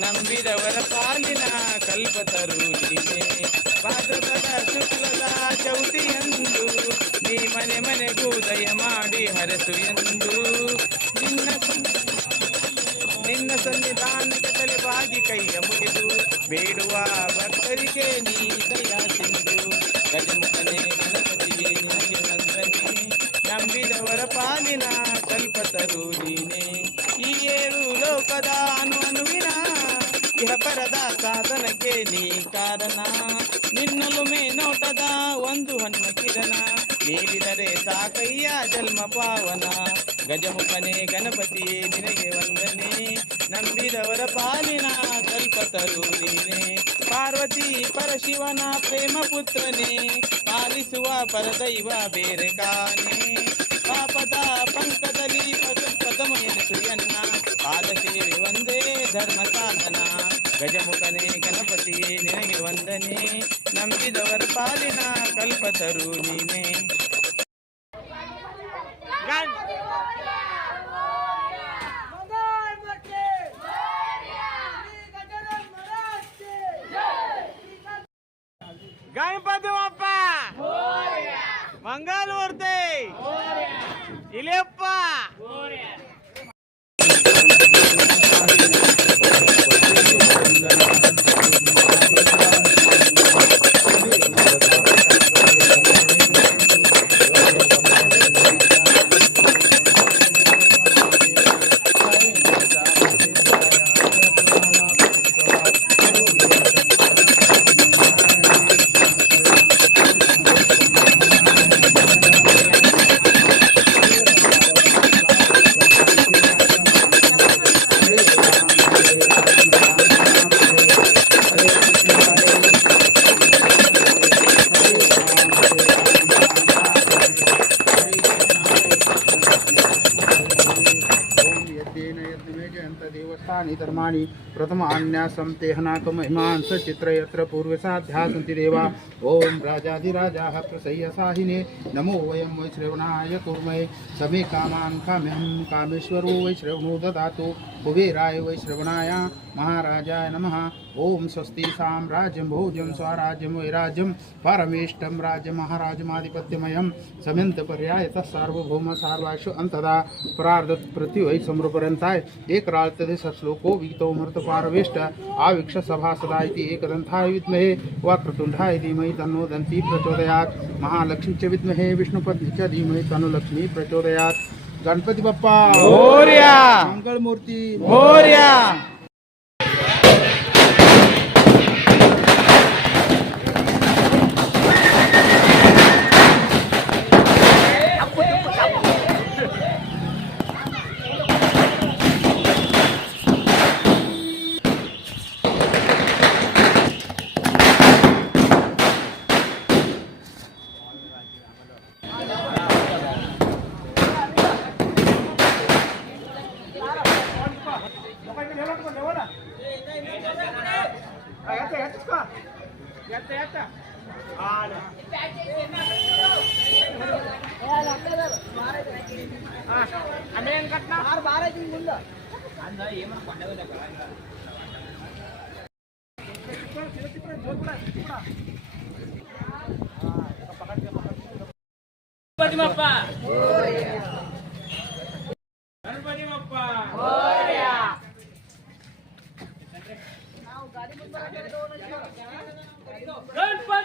ನಂಬಿದವರ ಪಾಲಿನ ಕಲ್ಪತರು ನೀನೆ ಭಾದ್ರಪದ ಶುಕ್ಲದ ಚೌತಿಯಂದು ನೀ ಮನೆ ಮನೆಗೂ ದಯ ಮಾಡಿ ಹರಸು ಎಂದು. ನಿನ್ನ ನಿನ್ನ ಸನ್ನಿಧಾನಕ್ಕೆ ತಲೆಬಾಗಿ ಕೈಯ ಮುಗಿದು ಬೇಡುವ ಭಕ್ತರಿಗೆ ನೀ ದಯ ಸಿಂಧು. ಗಜಮುಖನೇ ಗಣಪತಿಗೆ ನಂಬಿದವರ ಪಾಲಿನ ಕಲ್ಪತರು ನೀನೆ ಇಹಪರದ ಸಾಧನಕ್ಕೆ ನೀ ಕಾರಣ. ನಿನ್ನಲು ನೋಟದ ಒಂದು ಹಣ್ಣ ಕಿರಣ. ನೀಡಿದರೆ ಸಾಕಯ್ಯ ಜನ್ಮ ಪಾವನ. ಗಜಮುಖನೆ ಗಣಪತಿಯೇ, ನಿನಗೆ ವಂದನೆ. ನಂಬಿದವರ ಪಾಲಿನ ಕಲ್ಪತರು ನೀನೆ. ಪಾರ್ವತಿ ಪರಶಿವನ ಪ್ರೇಮ ಪುತ್ರನೇ, ಪಾಲಿಸುವ ಪರದೈವ ಬೇರೆ ಕಾನೆ. ಪಾಪದ ಪಂಕದಲ್ಲಿ ಪದಮ ಎನಿಸುಯನ್ನ ಪಾದ ಸೇವೆ ಒಂದೇ ಧರ್ಮ ಸಾಧನ. ಗಜಮುಖನೇ ಗಣಪತಿಯೇ ನಿನಗೆ ವಂದನೆ. ನಂಬಿದವರ ಪಾಲಿನ ಕಲ್ಪತರು ನೀನೆ. ಗಣಪತಿ ಮಂಗಲ್ ಮೂರ್ತಿ ಇಲಿಯಪ್ಪ देवस्थानि धर्माणि तेहनाक तेहनाकमहिमान् सचित्र यत्र पूर्वसाध्या देवा। ॐ राजाधिराजाः प्रसह्यसाहिने नमो वयं वै श्रवणाय कुर्महे समे कामान् काम्यहं कामेश्वरो वै श्रवणो ददातु। कुबेराय वै श्रवणाय महाराजाय नमः। ॐ स्वस्ति साम्राज्यं भोजं स्वराज्यं वैराज्यं परमेष्टं राज्यमहाराजमाधिपत्यमयं समयन्तपर्यायतः सार्वभौम सार्वाशु अन्तदा प्रार्दत पृथ्वी समृपर्यन्ताय एक राजतदे श्लोको विगतो मृत पारवेष्ट आवीक्ष सभा सदा इति एकदन्ताय विद्महे वक्रतुण्डाय धीमहि तन्नो दन्ती प्रचोदयात् महालक्ष्मी च विद्महे विष्णुपत्नी च धीमहि तन्नो लक्ष्मी प्रचोदयात्। गणपती बाप्पा! मोरया! मंगळमूर्ती मोरया! పట్టుకోండి ఎవరా ఎత్త ఎత్తుకో ఆరు బారైతే ముందు అందా ఏమన్నా పండగ పక్కన పక్కన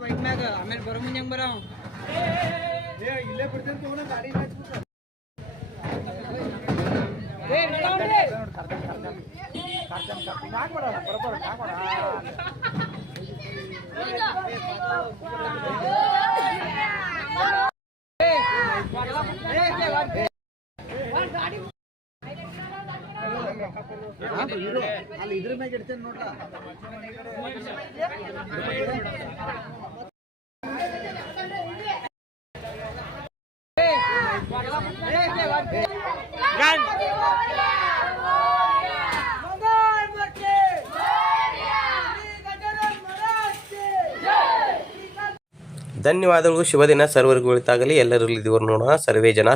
ಬೈಕ್ ಮ್ಯಾಗ ಆಮೇಲೆ ಬರೋ ಮುಂದೆ ಹೆಂಗ್ ಇಲ್ಲೇ ಬಿಡ್ತೀನಿ ತಗೋಣ ಗಾಡಿ ಹಾಕ್ಬಿಟ್ಟ ಬರಬರ ಧನ್ಯವಾದಗಳು. ಶುಭ ದಿನ ಸರ್ವರ್ಗಳಿತಾಗಲಿ ಎಲ್ಲರಲ್ಲಿ ದಿವರು ನೋಡೋಣ. ಸರ್ವೇ ಜನ